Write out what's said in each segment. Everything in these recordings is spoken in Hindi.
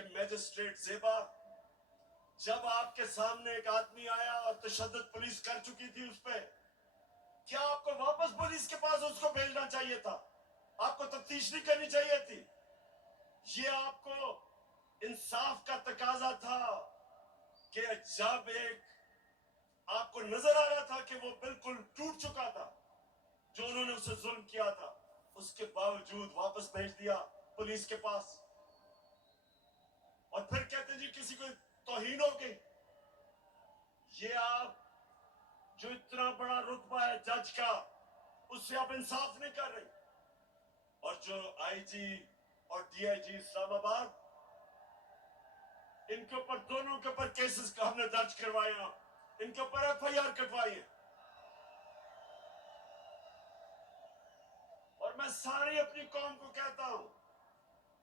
कि मैजिस्ट्रेट ज़ेबा, जब आपके सामने एक आदमी आया और तशद्दुद पुलिस कर चुकी थी उस पे, क्या आपको वापस पुलिस के पास उसको भेजना चाहिए था? आपको तफ्तीश नहीं करनी चाहिए थी? ये आपको इंसाफ का तकाजा था कि जब एक आपको नजर आ रहा था कि वो बिल्कुल टूट चुका था, जो उन्होंने उसे जुल्म किया था, उसके बावजूद वापस भेज दिया पुलिस के पास, और फिर कहते जी किसी को तौहीन हो गई। ये आप जो इतना बड़ा रुतबा है जज का, उससे आप इंसाफ नहीं कर रहे। और जो आईजी और डीआईजी इस्लामाबाद, इनके ऊपर, दोनों के ऊपर केसेस का हमने दर्ज करवाए, इनके ऊपर एफआईआर कटवाई है। और मैं सारी अपनी कौम को कहता हूं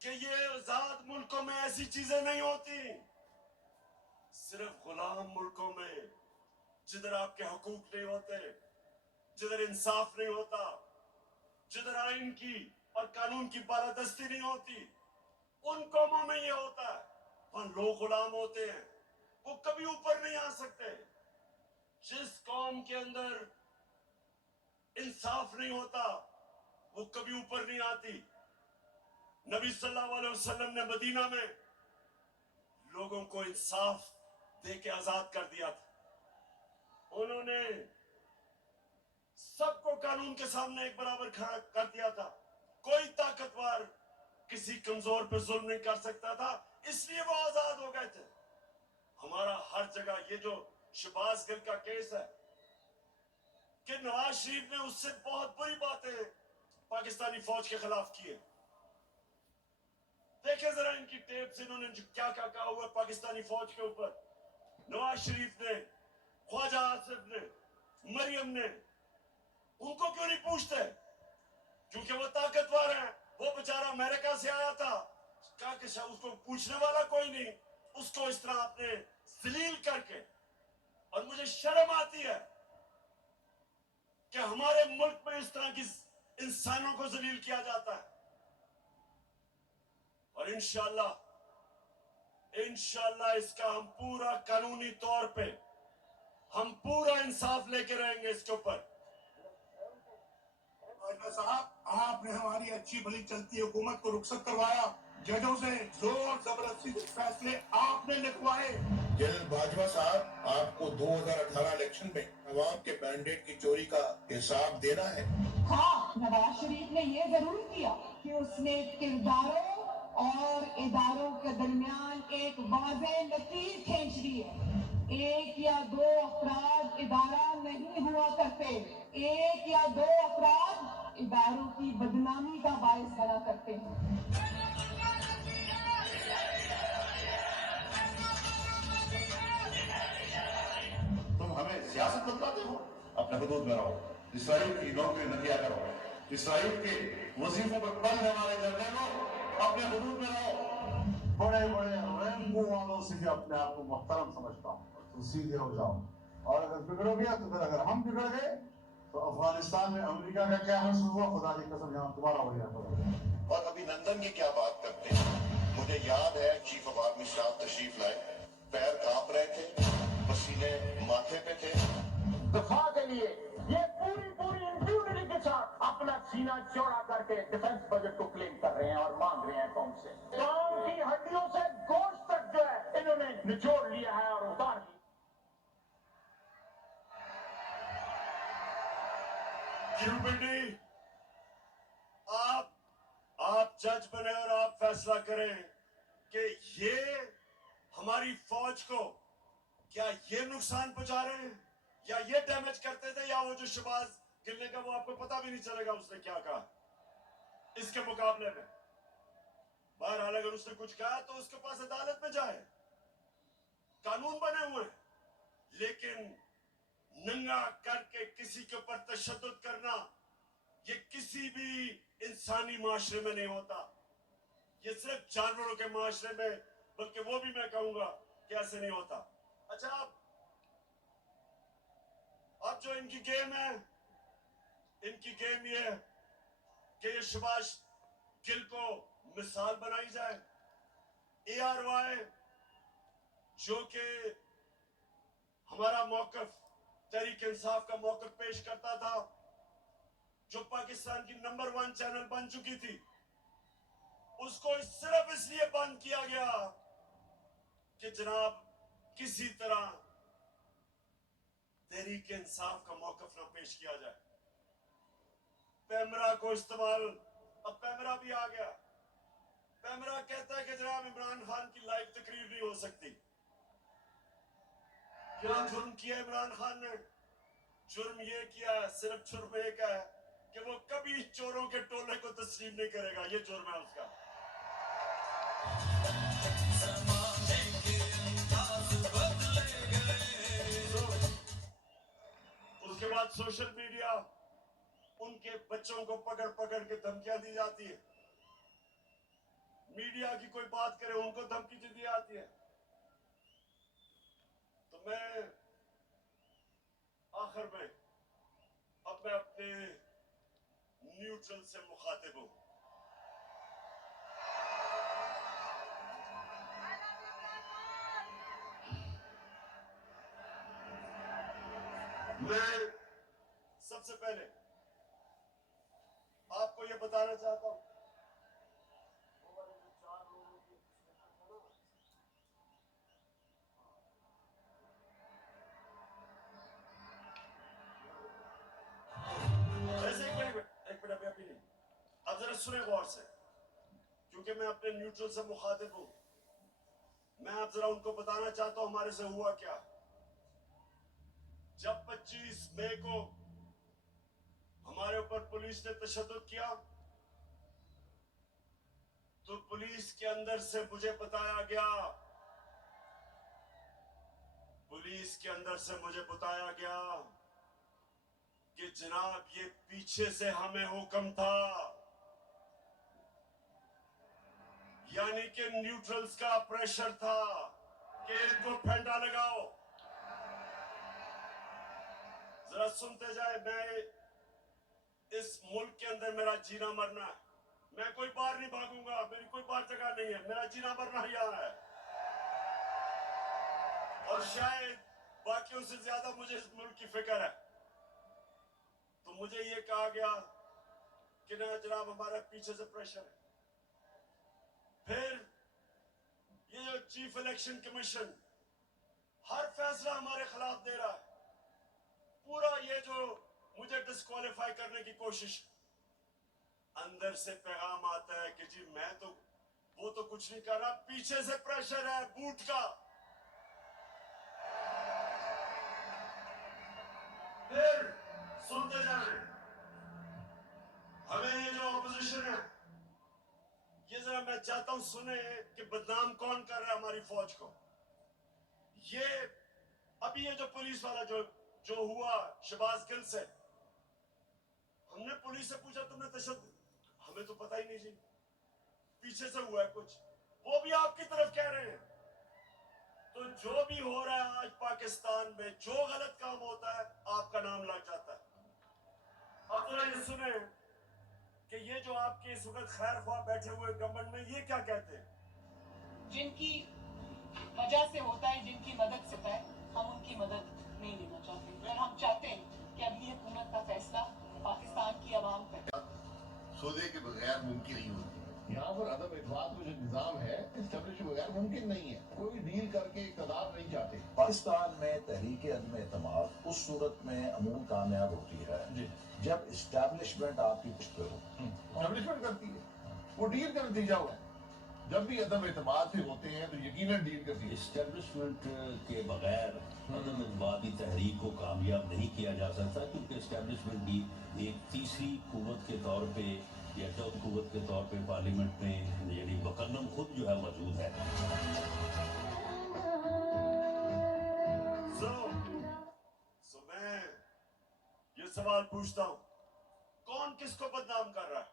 कि ये आजाद मुल्कों में ऐसी चीजें नहीं होती। सिर्फ गुलाम मुल्कों में, जिधर आपके हकूक नहीं होते, जिधर इंसाफ नहीं होता, जिधर आइन की और कानून की बालादस्ती नहीं होती, उन कौमों में ये होता है। वहां लोग गुलाम होते हैं, वो कभी ऊपर नहीं आ सकते। जिस कौम के अंदर इंसाफ नहीं होता, वो कभी ऊपर नहीं आती। नबी सल्लल्लाहु अलैहि वसल्लम ने मदीना में लोगों को इंसाफ दे के आजाद कर दिया था। उन्होंने सबको कानून के सामने एक बराबर खड़ा कर दिया था। कोई ताकतवर किसी कमजोर पे जुल्म नहीं कर सकता था, इसलिए वो आजाद हो गए थे। हमारा हर जगह ये जो शहबाज गिल का केस है कि नवाज शरीफ ने उससे बहुत बुरी बातें पाकिस्तानी फौज के खिलाफ की है। देखे जरा इनकी टेप से इन्होंने क्या क्या कहा हुआ पाकिस्तानी फौज के ऊपर। नवाज शरीफ ने, ख्वाजा आसिफ ने, मरियम ने, उनको क्यों नहीं पूछते? क्योंकि वो ताकतवर है। वो बेचारा अमेरिका से आया था, कहा कि उसको पूछने वाला कोई नहीं, उसको इस तरह आपने जलील करके। और मुझे शर्म आती है कि हमारे मुल्क में इस तरह की इंसानों को जलील किया जाता है। और इंशाअल्लाह इसका हम पूरा कानूनी तौर पे हम पूरा इंसाफ लेके रहेंगे इसके ऊपर। साहब, आपने हमारी अच्छी भली चलती हुकूमत को रुखसत करवाया, जजों से जोर जबरदस्ती से फैसले आपने लिखवाए। जनरल बाजवा साहब, आपको 2018 इलेक्शन में अवाम के मैंडेट की चोरी का हिसाब देना है। हाँ, नवाज शरीफ ने ये जरूर किया कि उसने किरदारों और इदारों के दरमियान एक वाज़ेह लकीर खींच दी है। एक या दो अफराद इदारा नहीं हुआ करते, एक या दो अफराद इदारों की बदनामी का बायस बना करते हैं। तुम हमें सियासत बतलाते हो? अपने हुदूद में रहो, इसराइल की नौकरी न किया करो, इसराइल के वजीफों पर पढ़ने वाले जर्नलों, अपने हुदूद में रहो। बड़े बड़े रैंबो वालों से भी अपने आप को मुहतरम समझता हूँ, तो सीधे हो जाओ। और अगर बिगड़ोगे तो फिर अगर हम बिगड़ गए तो अफगानिस्तान में अमेरिका का क्या हासिल हुआ, खुदा की कसम यहाँ तुम्हारा हो गया। और अभिनंदन की क्या बात करते हैं? मुझे याद है चीफ ऑफ आर्मी स्टाफ तशरीफ लाए, पैर कांप रहे थे, पसीने माथे पे थे। दफा के लिए ये पूरी इंप्यूनिटी के साथ अपना सीना चौड़ा करके डिफेंस बजट को क्लेम कर रहे हैं और मांग रहे हैं कौन से कौन की हड्डियों से गोश्त तक जो है इन्होंने निचोड़ लिया है और उतार लिया। आप जज बने और आप फैसला करें कि ये हमारी फौज को क्या ये नुकसान पहुंचा रहे हैं या ये डैमेज करते थे, या वो जो शहबाज गिल का वो आपको पता भी नहीं चलेगा उसने क्या कहा इसके मुकाबले में। बहरहाल अगर उसने कुछ कहा तो उसके पास अदालत में जाए, कानून बने हुए हैं। लेकिन नंगा करके किसी के ऊपर तशद्दुद करना, ये किसी भी इंसानी माशरे में नहीं होता। ये सिर्फ जानवरों के माशरे में, बल्कि वो भी मैं कहूंगा कि ऐसे नहीं होता। अच्छा, अब जो इनकी गेम है, इनकी गेम ये है कि ये शहबाज गिल को मिसाल बनाई जाए, ARY जो कि हमारा मौकफ तहरीक इंसाफ का मौकफ पेश करता था, जो पाकिस्तान की नंबर 1 चैनल बन चुकी थी, उसको सिर्फ इसलिए बंद किया गया कि जनाब किसी तरह तहरीक इंसाफ का मौकफ ना पेश किया जाए। पैमरा को इस्तेमाल, अब पैमरा भी आ गया। पैमरा कहता है कि जनाब इमरान खान की लाइव तकरीर नहीं हो सकती। क्या जुर्म किया इमरान खान ने? जुर्म ये किया है, सिर्फ जुर्म एक है कि वो कभी चोरों के टोले को तस्लीम नहीं करेगा। ये जुर्म है उसका। उसके बाद सोशल मीडिया, उनके बच्चों को पकड़ पकड़ के धमकियां दी जाती है। मीडिया की कोई बात करे उनको धमकी दी जाती है। तो मैं आखिर में अब मैं अपने न्यूट्रल से मुखातिब हूं। मैं सबसे पहले आपको यह बताना चाहता हूं, एक मिनट अभी नहीं, अब जरा सुने गौर से, क्योंकि मैं अपने न्यूट्रल से मुखातिब हूं। मैं अब जरा उनको बताना चाहता हूं हमारे से हुआ क्या। जब 25 मई को हमारे ऊपर पुलिस ने तशद्दुद किया, तो पुलिस के अंदर से मुझे बताया गया, पुलिस के अंदर से मुझे बताया गया कि जनाब ये पीछे से हमें हुक्म था, यानी कि न्यूट्रल्स का प्रेशर था कि इनको फेंटा लगाओ। जरा सुनते जाए, मैं इस मुल्क के अंदर मेरा जीना मरना है। मैं कोई बाहर नहीं भागूंगा, मेरी कोई बाहर जगह नहीं है, मेरा जीना मरना यहाँ है। और शायद बाकियों से ज्यादा मुझे इस मुल्क की फिक्र है। तो मुझे ये कहा गया कि ना जनाब हमारा पीछे से प्रेशर है। फिर ये जो चीफ इलेक्शन कमीशन हर फैसला हमारे खिलाफ दे रहा है, पूरा ये जो मुझे डिस्क्वालीफाई करने की कोशिश, अंदर से पैगाम आता है कि जी मैं तो वो तो कुछ नहीं कर रहा, पीछे से प्रेशर है बूट का। फिर सुनते जाए, हमें ये जो ऑपोजिशन है, ये जरा मैं चाहता हूं सुने कि बदनाम कौन कर रहा है हमारी फौज को। ये अभी ये जो पुलिस वाला जो हुआ शहबाज गिल से, हमने पुलिस से पूछा तुमने तशद्दुद, हमें तो पता ही नहीं जी, पीछे से हुआ है कुछ, वो भी आपकी तरफ कह रहे हैं। तो जो भी हो रहा है आज पाकिस्तान में, जो गलत काम होता है आपका नाम लग जाता है। अब जरा ये सुने कि ये जो आपके इस वक्त खैर ख्वाह बैठे हुए गवर्नमेंट में, ये क्या कहते हैं। जिनकी वजह से होता है, जिनकी मदद से होता है, हम उनकी मदद नहीं लेना चाहते। और हम चाहते हैं कि अगली हुकूमत का फैसला पाकिस्तान की आवाम करे। सौदे के बगैर मुमकिन नहीं होती। यहाँ पर अदम इत्मीनान का जो निज़ाम है इस्टेब्लिश बगैर मुमकिन नहीं है। कोई डील करके इक़्तिदार नहीं चाहते। पाकिस्तान में तहरीक अदम एतमाद उस सूरत में अमूल कामयाब होती है जब इस्टेब्लिशमेंट आपकी पुष्ट पे हो। इस्टेब्लिशमेंट करती है, वो डील का नतीजा हुआ है। जब भी अदम एतमाद से होते हैं तो यकीनन डील करती है। इस्टेब्लिशमेंट के बगैर अदम इत्मीनादी तहरीक को कामयाब नहीं किया जा सकता, क्योंकि इस्टेब्लिशमेंट भी एक तीसरी कुव्वत के तौर पे या चौथी कुव्वत के तौर पे पार्लियामेंट में यानी मुकन्नम खुद जो है मौजूद है। सो मैं ये सवाल पूछता हूं, कौन किसको बदनाम कर रहा है।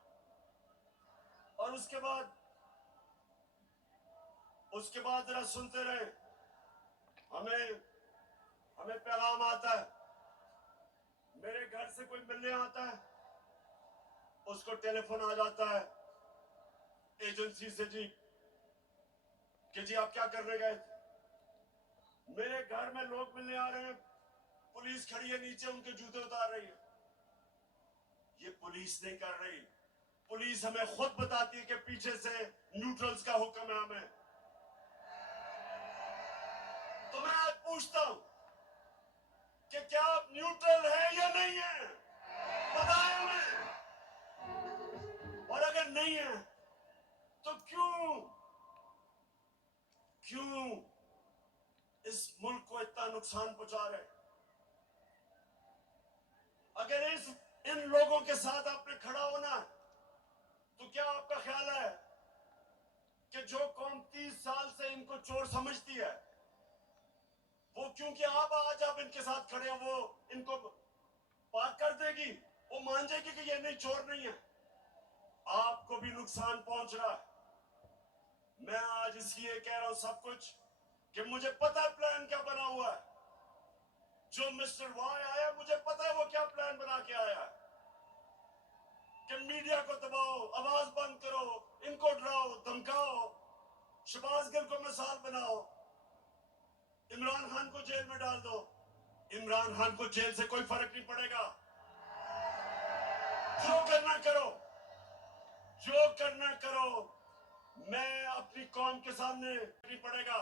और उसके बाद जरा सुनते रहे, हमें पैगाम आता है, मेरे घर से कोई मिलने आता है, उसको टेलीफोन आ जाता है एजेंसी से, जी कि जी आप क्या करने गए थे? मेरे घर में लोग मिलने आ रहे हैं, पुलिस खड़ी है नीचे, उनके जूते उतार रही है। ये पुलिस नहीं कर रही, पुलिस हमें खुद बताती है कि पीछे से न्यूट्रल्स का हुक्म है हमें। तो मैं आज पूछता हूं कि क्या आप न्यूट्रल है या नहीं है? बताएं हमें। और अगर नहीं है तो क्यों इस मुल्क को इतना नुकसान पहुंचा रहे? अगर इन लोगों के साथ आपने खड़ा होना है, तो क्या आपका ख्याल है कि जो कौम 30 साल से इनको चोर समझती है, वो क्योंकि आप इनके साथ खड़े हैं, वो इनको पाक कर देगी? वो मान जाएगी कि ये नहीं, चोर नहीं है? आपको भी नुकसान पहुंच रहा है। मैं आज इसलिए कह रहा हूं सब कुछ कि मुझे पता है प्लान क्या बना हुआ है। जो मिस्टर वाई आया, मुझे पता है वो क्या प्लान बना के आया है कि मीडिया को दबाओ, आवाज बंद करो, इनको डराओ धमकाओ, शहबाज गिल को मिसाल बनाओ, इमरान खान को जेल में डाल दो। इमरान खान को जेल से कोई फर्क नहीं पड़ेगा। जो करना करो, जो करना करो, मैं अपनी कौम के सामने नहीं पड़ेगा।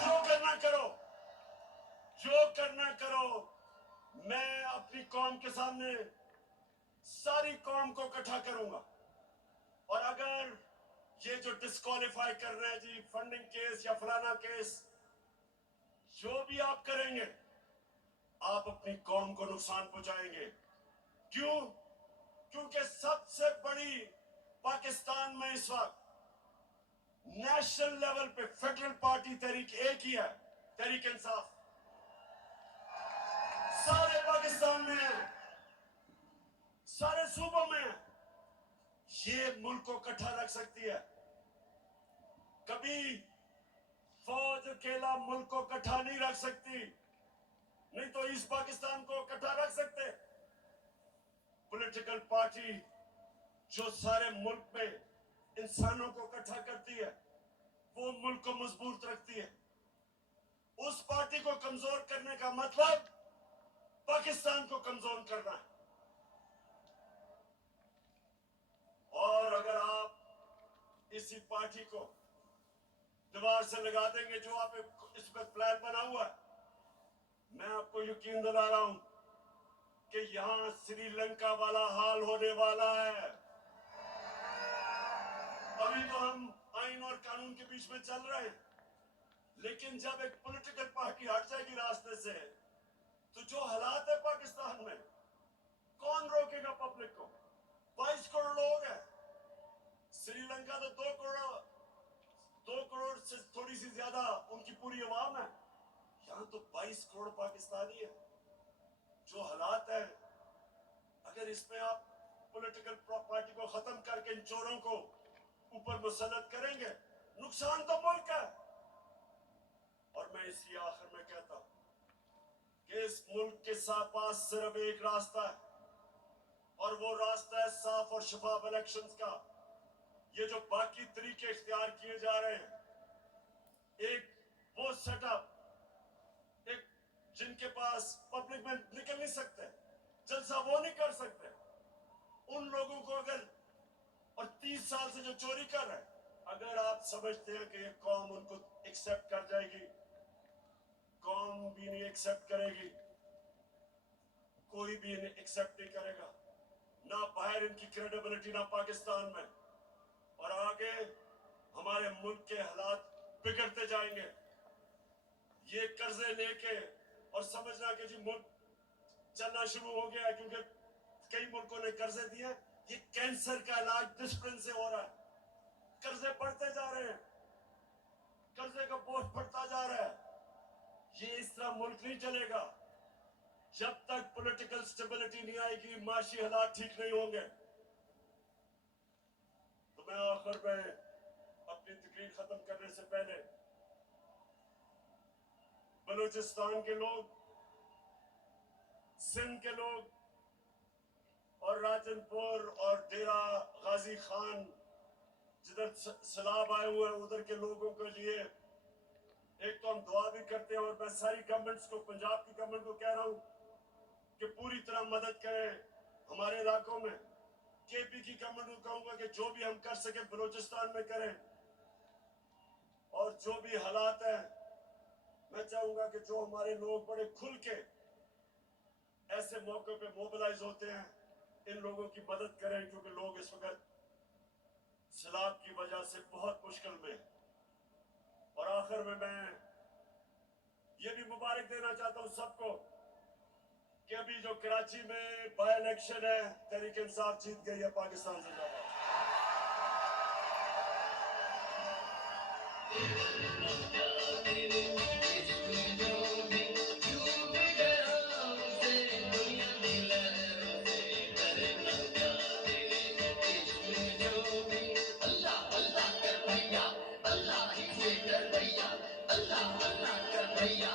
जो करना करो, जो करना करो, मैं अपनी कौम के सामने सारी कौम को इकट्ठा करूंगा। और अगर ये जो डिस्क्वालीफाई कर रहे हैं जी, फंडिंग केस या फलाना केस, जो भी आप करेंगे, आप अपनी कौम को नुकसान पहुंचाएंगे। क्यों? क्योंकि सबसे बड़ी पाकिस्तान में इस वक्त नेशनल लेवल पे फेडरल पार्टी तहरीक एक ही है, तहरीक इंसाफ। सारे पाकिस्तान में है, सारे सूबों में है। ये मुल्क को इकट्ठा रख सकती है। कभी फौज अकेला मुल्क को इकट्ठा नहीं रख सकती, नहीं तो ईस्ट पाकिस्तान को इकट्ठा रख सकते। पॉलिटिकल पार्टी जो सारे मुल्क में इंसानों को इकट्ठा करती है, वो मुल्क को मजबूत रखती है। उस पार्टी को कमजोर करने का मतलब पाकिस्तान को कमजोर करना है। और अगर आप इसी पार्टी को दीवार से लगा देंगे, जो आप इस वक्त प्लान बना हुआ है, मैं आपको यकीन दिला रहा हूं कि यहां श्रीलंका वाला हाल होने वाला है। अभी तो हम आइन और कानून के बीच में चल रहे हैं, लेकिन जब एक पॉलिटिकल पार्टी हट जाएगी रास्ते से, तो जो हालात है पाकिस्तान में, कौन रोकेगा पब्लिक को? 22 करोड़ लोग हैं। श्रीलंका तो 2 करोड़ से थोड़ी सी ज्यादा उनकी पूरी आवाम है। यहां तो 22 करोड़ पाकिस्तानी है। जो हालात है, अगर इसमें आप पॉलिटिकल पार्टी को खत्म करके इन चोरों को ऊपर मुसल्लत करेंगे, नुकसान तो मुल्क है। और मैं इसी आखिर में कहता हूं कि इस मुल्क के पास सिर्फ एक रास्ता है, और वो रास्ता है साफ और शफाफ इलेक्शंस का। ये जो बाकी तरीके इख्तियार किए जा रहे हैं, एक वो सेटअप, एक जिनके पास पब्लिक में निकल नहीं सकते, जलसा वो नहीं कर सकते, उन लोगों को अगर, और 30 साल से जो चोरी कर रहे हैं, अगर आप समझते हैं कि ये कौम उनको एक्सेप्ट कर जाएगी, कौम भी नहीं एक्सेप्ट करेगी, कोई भी इन्हें एक्सेप्ट नहीं करेगा, ना बाहर इनकी क्रेडिबिलिटी, ना पाकिस्तान में। और आगे हमारे मुल्क के हालात बिगड़ते जाएंगे। ये कर्जे लेके और समझना कि जी मुल्क चलना शुरू हो गया है क्योंकि कई मुल्कों ने कर्जे दिए, ये कैंसर का इलाज डिसिप्लिन से हो रहा है। कर्जे बढ़ते जा रहे हैं, कर्जे का बोझ बढ़ता जा रहा है। ये इस तरह मुल्क नहीं चलेगा। जब तक पॉलिटिकल स्टेबिलिटी नहीं आएगी, माशी हालात ठीक नहीं होंगे। तो मैं आखिर में अपनी तकरीर खत्म करने से पहले बलूचिस्तान के लोग, सिंध के लोग, और राजनपुर और डेरा गाजी खान जिधर सैलाब आए हुए हैं उधर के लोगों के लिए एक तो हम दुआ भी करते हैं, और मैं सारी गवर्नमेंट्स को, पंजाब की गवर्नमेंट को कह रहा हूं कि पूरी तरह मदद करें हमारे इलाकों में। केपी की गवर्नमेंट को कहूंगा कि जो भी हम कर सके बलूचिस्तान में करें, और जो भी हालात है मैं चाहूंगा कि जो हमारे लोग बड़े खुल के ऐसे मौके पे मोबिलाइज होते हैं, इन लोगों की मदद करें, क्योंकि लोग इस वक्त सैलाब की वजह से बहुत मुश्किल में। और आखिर में मैं ये भी मुबारक देना चाहता हूं सबको कि अभी जो कराची में बाय इलेक्शन है, तहरीक इंसाफ जीत गई है। पाकिस्तान जिंदाबाद। अल्लाह अल्लाह कर भैया, अल्लाह अल्लाह कर भैया।